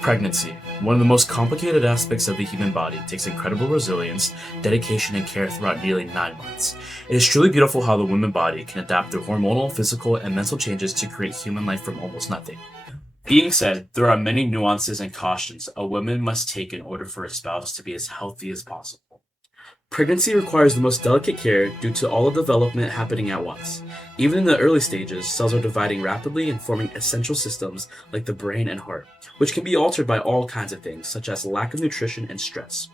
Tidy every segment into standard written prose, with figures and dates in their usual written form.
Pregnancy, one of the most complicated aspects of the human body, takes incredible resilience, dedication, and care throughout nearly 9 months. It is truly beautiful how the woman body can adapt through hormonal, physical, and mental changes to create human life from almost nothing. Being said, there are many nuances and cautions a woman must take in order for a spouse to be as healthy as possible. Pregnancy requires the most delicate care due to all of development happening at once. Even in the early stages, cells are dividing rapidly and forming essential systems like the brain and heart, which can be altered by all kinds of things, such as lack of nutrition and stress.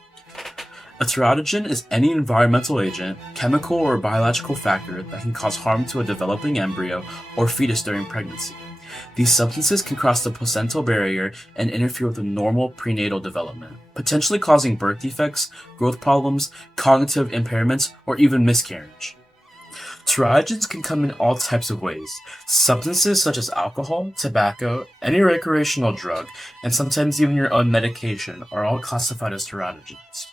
A teratogen is any environmental agent, chemical or biological factor that can cause harm to a developing embryo or fetus during pregnancy. These substances can cross the placental barrier and interfere with the normal prenatal development, potentially causing birth defects, growth problems, cognitive impairments, or even miscarriage. Teratogens can come in all types of ways. Substances such as alcohol, tobacco, any recreational drug, and sometimes even your own medication are all classified as teratogens.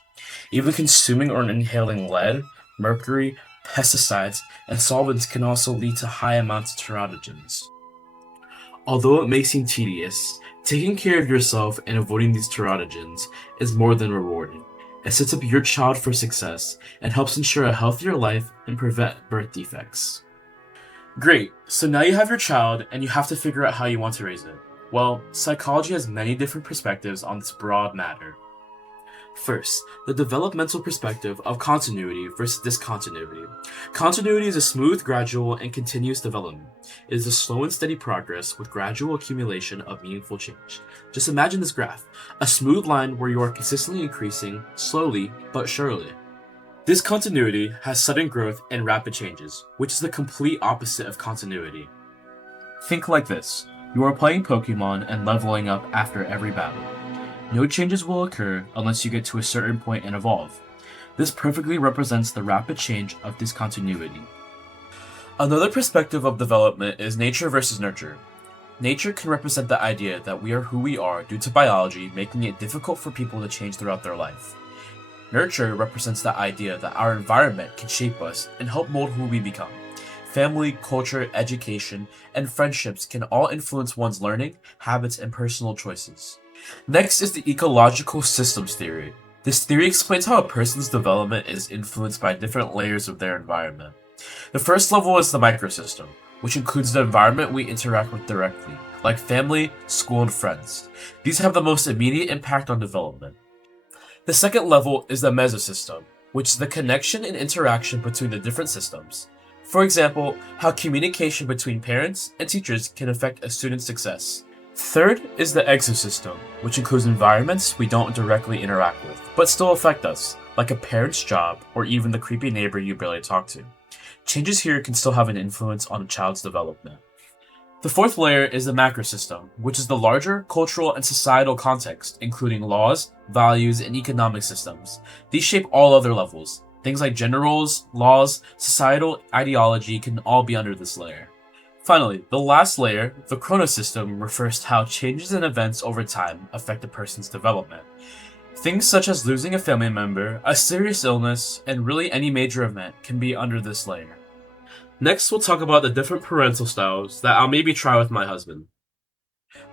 Even consuming or inhaling lead, mercury, pesticides, and solvents can also lead to high amounts of teratogens. Although it may seem tedious, taking care of yourself and avoiding these teratogens is more than rewarding. It sets up your child for success and helps ensure a healthier life and prevent birth defects. Great, so now you have your child and you have to figure out how you want to raise it. Well, psychology has many different perspectives on this broad matter. First, the developmental perspective of continuity versus discontinuity. Continuity is a smooth, gradual, and continuous development. It is a slow and steady progress with gradual accumulation of meaningful change. Just imagine this graph, a smooth line where you are consistently increasing, slowly but surely. Discontinuity has sudden growth and rapid changes, which is the complete opposite of continuity. Think like this. You are playing Pokemon and leveling up after every battle. No changes will occur unless you get to a certain point and evolve. This perfectly represents the rapid change of discontinuity. Another perspective of development is nature versus nurture. Nature can represent the idea that we are who we are due to biology, making it difficult for people to change throughout their life. Nurture represents the idea that our environment can shape us and help mold who we become. Family, culture, education, and friendships can all influence one's learning, habits, and personal choices. Next is the ecological systems theory. This theory explains how a person's development is influenced by different layers of their environment. The first level is the microsystem, which includes the environment we interact with directly, like family, school, and friends. These have the most immediate impact on development. The second level is the mesosystem, which is the connection and interaction between the different systems. For example, how communication between parents and teachers can affect a student's success. Third is the exosystem, which includes environments we don't directly interact with, but still affect us, like a parent's job or even the creepy neighbor you barely talk to. Changes here can still have an influence on a child's development. The fourth layer is the macrosystem, which is the larger cultural and societal context, including laws, values, and economic systems. These shape all other levels. Things like gender roles, laws, societal ideology can all be under this layer. Finally, the last layer, the chronosystem, refers to how changes in events over time affect a person's development. Things such as losing a family member, a serious illness, and really any major event can be under this layer. Next, we'll talk about the different parental styles that I'll maybe try with my husband.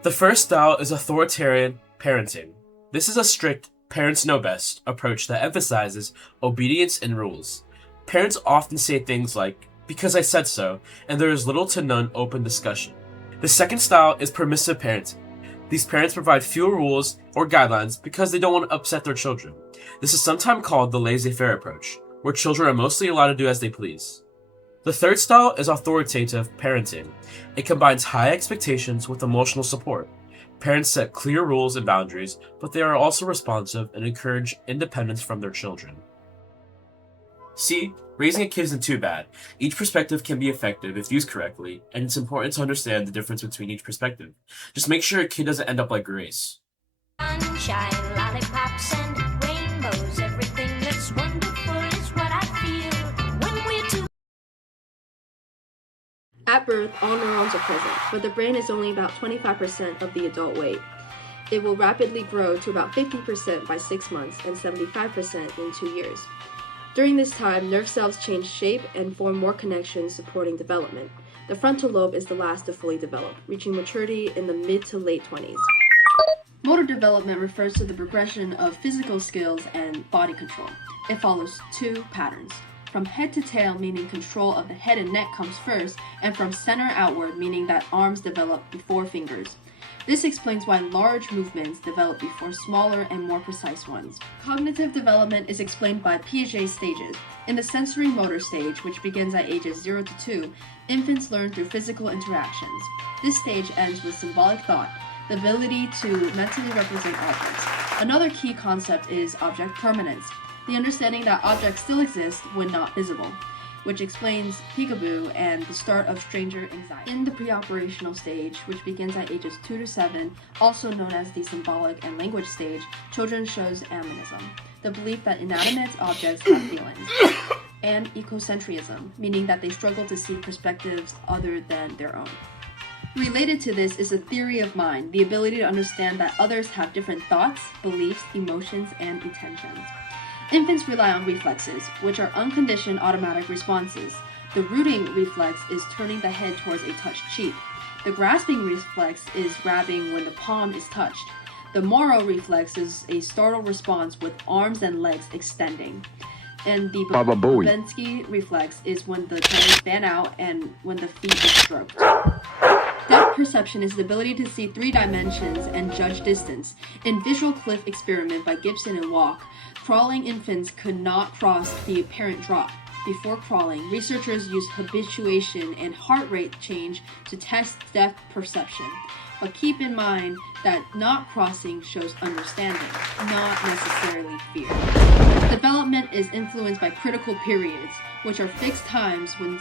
The first style is authoritarian parenting. This is a strict, parents know best approach that emphasizes obedience and rules. Parents often say things like, "because I said so," and there is little to none open discussion. The second style is permissive parenting. These parents provide few rules or guidelines because they don't want to upset their children. This is sometimes called the laissez-faire approach, where children are mostly allowed to do as they please. The third style is authoritative parenting. It combines high expectations with emotional support. Parents set clear rules and boundaries, but they are also responsive and encourage independence from their children. See, raising a kid isn't too bad. Each perspective can be effective if used correctly, and it's important to understand the difference between each perspective. Just make sure a kid doesn't end up like Grace. Sunshine, lollipops, and rainbows. Everything that's wonderful is what I feel when we're together. At birth, all neurons are present, but the brain is only about 25% of the adult weight. It will rapidly grow to about 50% by 6 months and 75% in 2 years. During this time, nerve cells change shape and form more connections supporting development. The frontal lobe is the last to fully develop, reaching maturity in the mid to late 20s. Motor development refers to the progression of physical skills and body control. It follows two patterns. From head to tail, meaning control of the head and neck comes first, and from center outward, meaning that arms develop before fingers. This explains why large movements develop before smaller and more precise ones. Cognitive development is explained by Piaget's stages. In the sensory motor stage, which begins at ages 0 to 2, infants learn through physical interactions. This stage ends with symbolic thought, the ability to mentally represent objects. Another key concept is object permanence, the understanding that objects still exist when not visible, which explains peekaboo and the start of stranger anxiety. In the preoperational stage, which begins at ages 2 to 7, also known as the symbolic and language stage, children shows animism, the belief that inanimate objects have feelings, and ecocentrism, meaning that they struggle to see perspectives other than their own. Related to this is a theory of mind, the ability to understand that others have different thoughts, beliefs, emotions, and intentions. Infants rely on reflexes, which are unconditioned automatic responses. The rooting reflex is turning the head towards a touched cheek. The grasping reflex is grabbing when the palm is touched. The Moro reflex is a startled response with arms and legs extending. And the Babinski reflex is when the toes fan out and when the feet is stroked. Depth perception is the ability to see 3 dimensions and judge distance. In Visual Cliff Experiment by Gibson and Walk, crawling infants could not cross the apparent drop. Before crawling, researchers used habituation and heart rate change to test depth perception. But keep in mind that not crossing shows understanding, not necessarily fear. Development is influenced by critical periods, which are fixed times when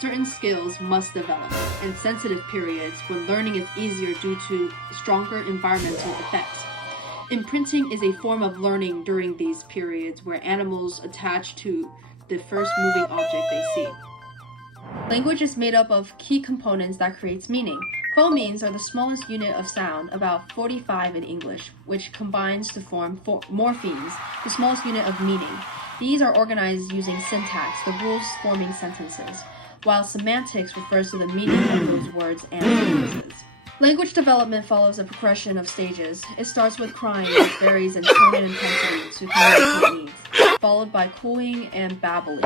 certain skills must develop, and sensitive periods when learning is easier due to stronger environmental effects. Imprinting is a form of learning during these periods where animals attach to the first moving object they see. Language is made up of key components that creates meaning. Phonemes are the smallest unit of sound, about 45 in English, which combines to form morphemes, the smallest unit of meaning. These are organized using syntax, the rules forming sentences, while semantics refers to the meaning of those words and sentences. Language development follows a progression of stages. It starts with crying, which varies in tone and intensity to communicate needs, followed by cooing and babbling,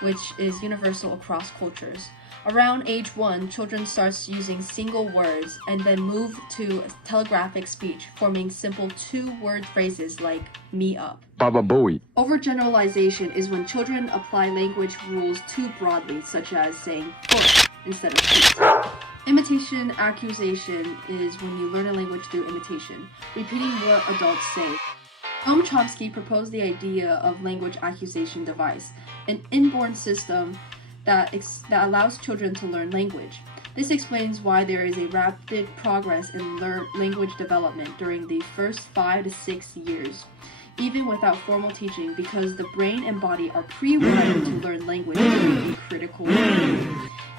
which is universal across cultures. Around age 1, children start using single words and then move to telegraphic speech, forming simple 2-word phrases like me up. Overgeneralization is when children apply language rules too broadly, such as saying foot instead of feet. Imitation accusation is when you learn a language through imitation, repeating what adults say. Noam Chomsky proposed the idea of language accusation device, an inborn system that allows children to learn language. This explains why there is a rapid progress in language development during the first 5 to 6 years, even without formal teaching, because the brain and body are pre-wired to learn language during a critical period.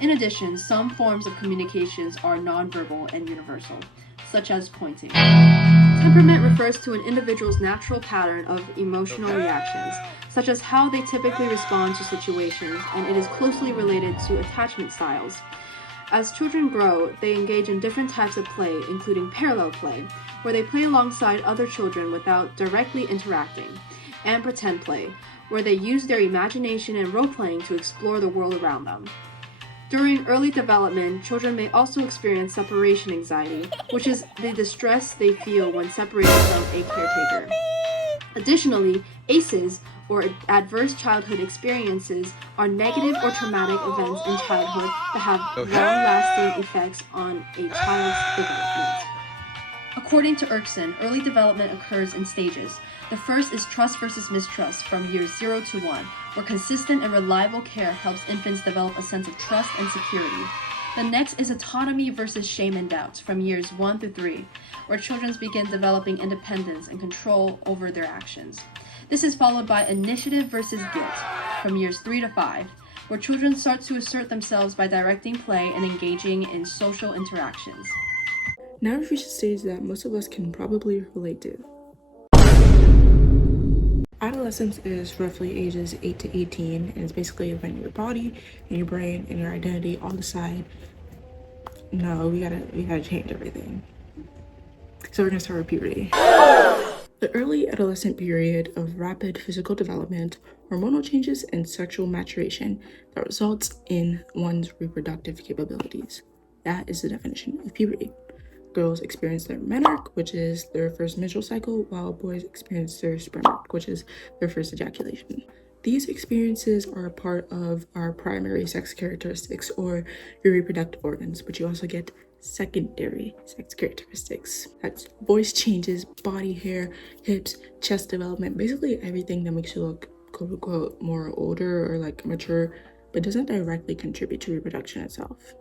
In addition, some forms of communications are nonverbal and universal, such as pointing. Temperament refers to an individual's natural pattern of emotional reactions, such as how they typically respond to situations, and it is closely related to attachment styles. As children grow, they engage in different types of play, including parallel play, where they play alongside other children without directly interacting, and pretend play, where they use their imagination and role-playing to explore the world around them. During early development, children may also experience separation anxiety, which is the distress they feel when separated from a caretaker. Additionally, ACEs, or adverse childhood experiences, are negative or traumatic events in childhood that have long-lasting effects on a child's development. According to Erikson, early development occurs in stages. The first is trust versus mistrust from years 0 to 1, where consistent and reliable care helps infants develop a sense of trust and security. The next is autonomy versus shame and doubt from years 1 through 3, where children begin developing independence and control over their actions. This is followed by initiative versus guilt from years 3 to 5, where children start to assert themselves by directing play and engaging in social interactions. Now we've reached a stage that most of us can probably relate to. Adolescence is roughly ages 8 to 18, and it's basically when your body and your brain and your identity all decide, no, we gotta change everything. So we're gonna start with puberty. The early adolescent period of rapid physical development, hormonal changes, and sexual maturation that results in one's reproductive capabilities. That is the definition of puberty. Girls experience their menarche, which is their first menstrual cycle, while boys experience their spermarche, which is their first ejaculation. These experiences are a part of our primary sex characteristics, or your reproductive organs, but you also get secondary sex characteristics. That's voice changes, body hair, hips, chest development, basically everything that makes you look quote unquote more older or like mature, but doesn't directly contribute to reproduction itself.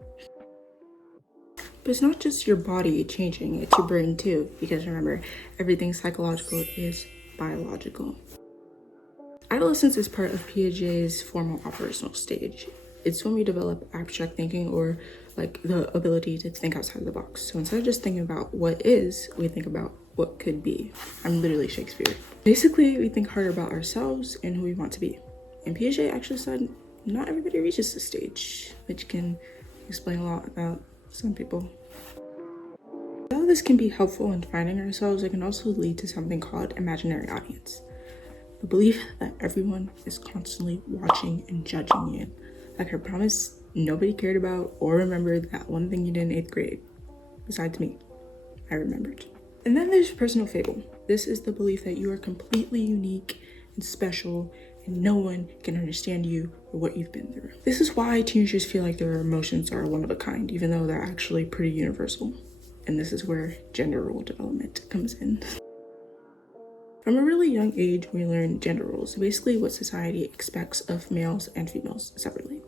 But it's not just your body changing, it's your brain too, because remember, everything psychological is biological. Adolescence is part of Piaget's formal operational stage. It's when we develop abstract thinking, or like the ability to think outside of the box. So instead of just thinking about what is, we think about what could be. I'm literally Shakespeare. Basically, we think harder about ourselves and who we want to be. And Piaget actually said not everybody reaches this stage, which can explain a lot about some people. Although this can be helpful in finding ourselves, it can also lead to something called imaginary audience. The belief that everyone is constantly watching and judging you. Like I promise, nobody cared about or remembered that one thing you did in 8th grade. Besides me, I remembered. And then there's personal fable. This is the belief that you are completely unique and special, and no one can understand you or what you've been through. This is why teenagers feel like their emotions are one of a kind, even though they're actually pretty universal. And this is where gender role development comes in. From a really young age, we learn gender roles, basically what society expects of males and females separately.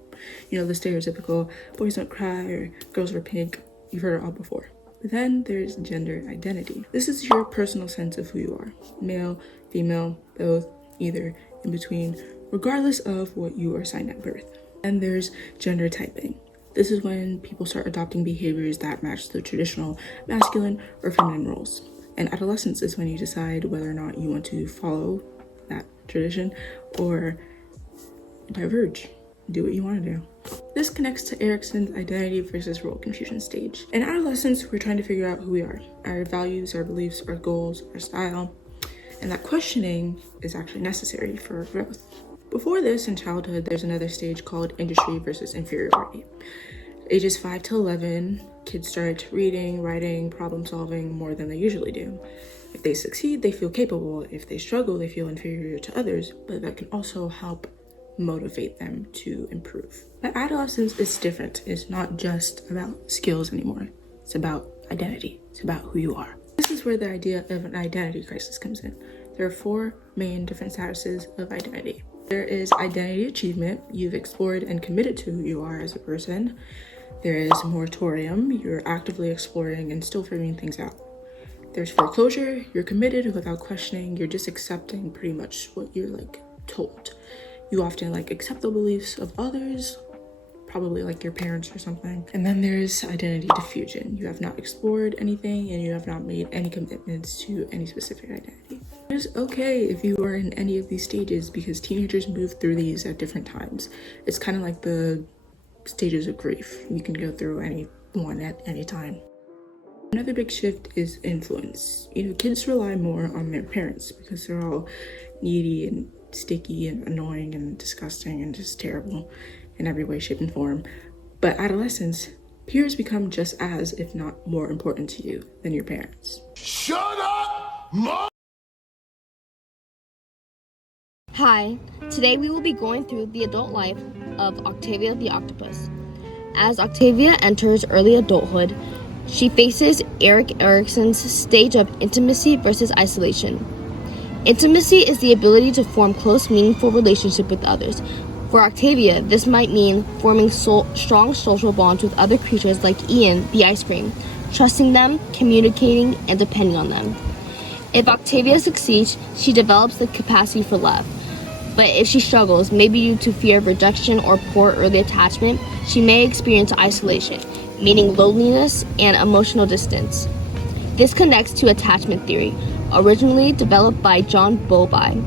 You know, the stereotypical boys don't cry or girls wear pink. You've heard it all before. But then there's gender identity. This is your personal sense of who you are. Male, female, both, either, in between, regardless of what you are assigned at birth. And there's gender typing. This is when people start adopting behaviors that match the traditional masculine or feminine roles. And adolescence is when you decide whether or not you want to follow that tradition or diverge, do what you want to do. This connects to Erikson's identity versus role confusion stage. In adolescence, we're trying to figure out who we are, our values, our beliefs, our goals, our style, and that questioning is actually necessary for growth. Before this, in childhood, there's another stage called industry versus inferiority. Ages 5 to 11, kids start reading, writing, problem solving more than they usually do. If they succeed, they feel capable. If they struggle, they feel inferior to others, but that can also help motivate them to improve. But adolescence is different. It's not just about skills anymore. It's about identity. It's about who you are. This is where the idea of an identity crisis comes in. There are 4 main different statuses of identity. There is identity achievement. You've explored and committed to who you are as a person. There is moratorium. You're actively exploring and still figuring things out. There's foreclosure. You're committed without questioning. You're just accepting pretty much what you're told. You often accept the beliefs of others, probably your parents or something. And then there's identity diffusion. You have not explored anything and you have not made any commitments to any specific identity. It's okay if you are in any of these stages because teenagers move through these at different times. It's kind of like the stages of grief. You can go through any one at any time. Another big shift is influence. Kids rely more on their parents because they're all needy and sticky and annoying and disgusting and just terrible in every way, shape, and form. But adolescence, peers become just as, if not more important to you than your parents. Shut up, Mom! Hi, today we will be going through the adult life of Octavia the octopus. As Octavia enters early adulthood, she faces Erik Erikson's stage of intimacy versus isolation. Intimacy is the ability to form close, meaningful relationships with others. For Octavia, this might mean forming strong social bonds with other creatures like Ian, the ice cream, trusting them, communicating, and depending on them. If Octavia succeeds, she develops the capacity for love. But if she struggles, maybe due to fear of rejection or poor early attachment, she may experience isolation, meaning loneliness and emotional distance. This connects to attachment theory, originally developed by John Bowlby.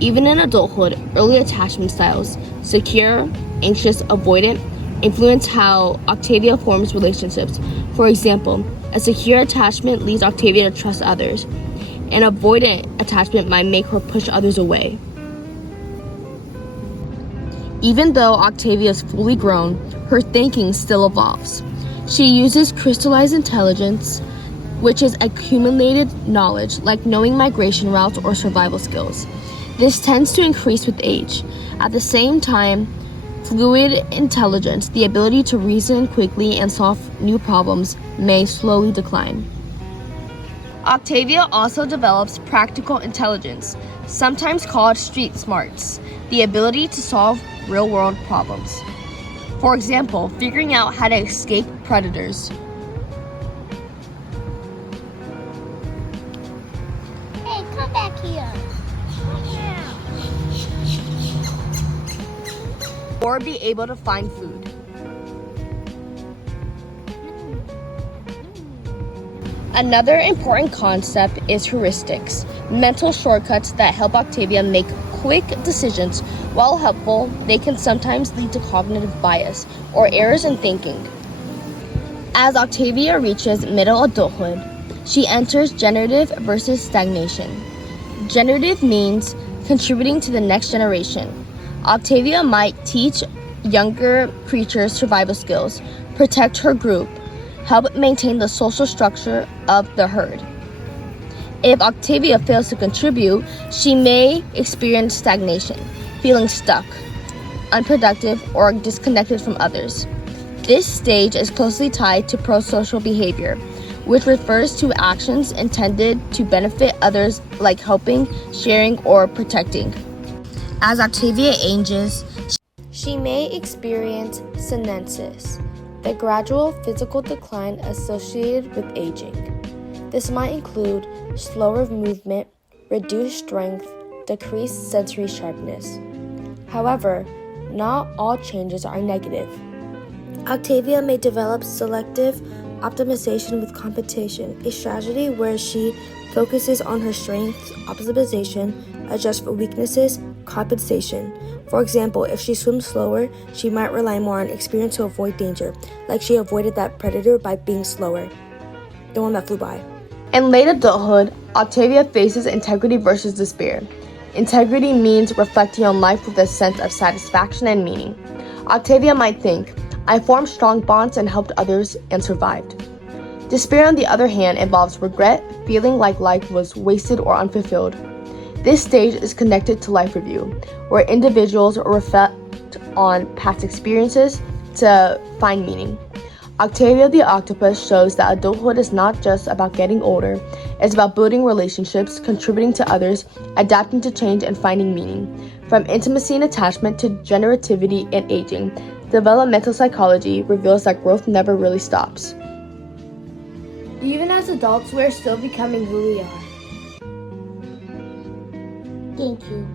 Even in adulthood, early attachment styles, secure, anxious, avoidant, influence how Octavia forms relationships. For example, A secure attachment leads Octavia to trust others. An avoidant attachment might make her push others away. Even though Octavia is fully grown, her thinking still evolves. She uses crystallized intelligence, which is accumulated knowledge like knowing migration routes or survival skills. This tends to increase with age. At the same time, fluid intelligence, the ability to reason quickly and solve new problems, may slowly decline. Octavia also develops practical intelligence, sometimes called street smarts, the ability to solve real-world problems. For example, figuring out how to escape predators. Hey, come back here. Or be able to find food. Another important concept is heuristics, mental shortcuts that help Octavia make quick decisions. While helpful, they can sometimes lead to cognitive bias or errors in thinking. As Octavia reaches middle adulthood, she enters generative versus stagnation. Generative means contributing to the next generation. Octavia might teach younger creatures survival skills, protect her group, help maintain the social structure of the herd. If Octavia fails to contribute, she may experience stagnation, feeling stuck, unproductive, or disconnected from others. This stage is closely tied to prosocial behavior, which refers to actions intended to benefit others like helping, sharing, or protecting. As Octavia ages, she may experience senescence, the gradual physical decline associated with aging. This might include slower movement, reduced strength, decreased sensory sharpness. However, not all changes are negative. Octavia may develop selective optimization with compensation, a strategy where she focuses on her strengths, optimization, adjusts for weaknesses, compensation. For example, if she swims slower, she might rely more on experience to avoid danger, like she avoided that predator by being slower, the one that flew by. In late adulthood, Octavia faces integrity versus despair. Integrity means reflecting on life with a sense of satisfaction and meaning. Octavia might think, I formed strong bonds and helped others and survived. Despair, on the other hand, involves regret, feeling like life was wasted or unfulfilled. This stage is connected to life review, where individuals reflect on past experiences to find meaning. Octavia the Octopus shows that adulthood is not just about getting older, it's about building relationships, contributing to others, adapting to change, and finding meaning. From intimacy and attachment to generativity and aging, developmental psychology reveals that growth never really stops. Even as adults, we're still becoming who we are. Thank you.